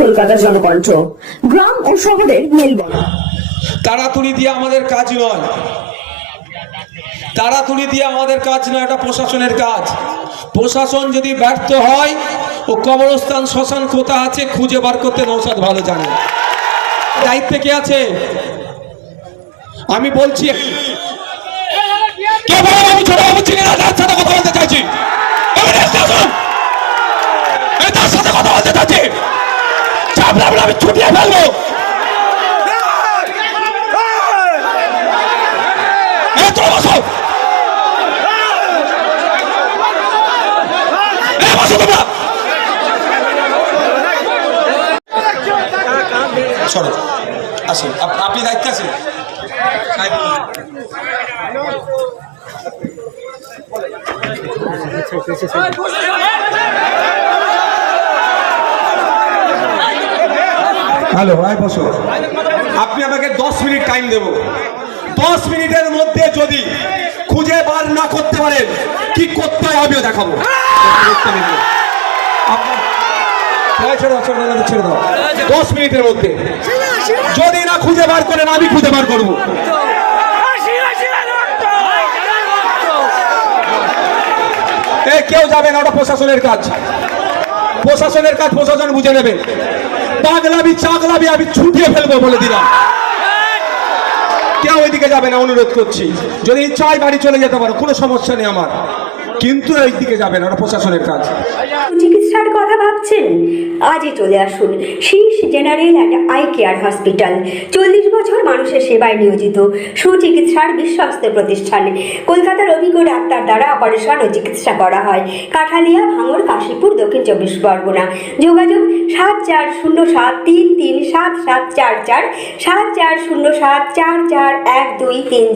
কলকাতা জনকণ্ঠ, গ্রাম ও শহরের মেলবন্ধন। তাড়াতাড়ি দিয়ে আমাদের কাজ নয়, তাড়াতাড়ি দিয়ে আমাদের কাজ নয়, এটা প্রশাসনের কাজ। প্রশাসন যদি ব্যর্থ হয়, ও কবরস্থান শ্মশান কোথা আছে খুঁজে বার করতে নৌসাদ ভালো জানে। দায়িত্বে কে আছে আমি বলছি, কে বড় বাবু ছোট বাবু চিনি না, তার সাথে কথা বলতে চাইছি, তার সাথে কথা বলতে চাইছি, আমি ছুটিয়ে ফেলবো। সরো আসেন, আপনি দায়িত্বে আছেন। হ্যালো, বসো। আপনি আমাকে 10 মিনিট টাইম দেব। 10 মিনিটের মধ্যে যদি খুঁজে বার না করতে পারেন কি করতে হয় আমিও দেখাবো। ছেড়ে দাও। 10 মিনিটের মধ্যে যদি না খুঁজে বার করেন আমি খুঁজে বার করবো। কেউ যাবে না, ওটা প্রশাসনের কাজ। প্রশাসনের কাজ প্রশাসন বুঝে নেবে। পাগলামি চাগলামি আমি ছুটিয়ে ফেলবো বলে দিলাম। কেউ ওইদিকে যাবে না, অনুরোধ করছি। যদি চাই বাড়ি চলে যেতে পারো, কোনো সমস্যা নেই আমার, কিন্তু এই দিকে যাবে না, ওটা প্রশাসনের কাজ। চিকিৎসার কথা ভাবছেন? আজই চলে আসুন শীর্ষ general and eye care hospital. 40 বছর মানুষের সেবায় নিয়োজিত সুচিকিৎসার বিশ্বস্ত প্রতিষ্ঠান। কলকাতার অভিজ্ঞ ডাক্তার দ্বারা অপারেশন ও চিকিৎসা করা হয়। কাঠালিয়া, ভাঙড়, কাশীপুর, দক্ষিণ 24 পরগনা। যোগাযোগ 7407337744, 7407441234।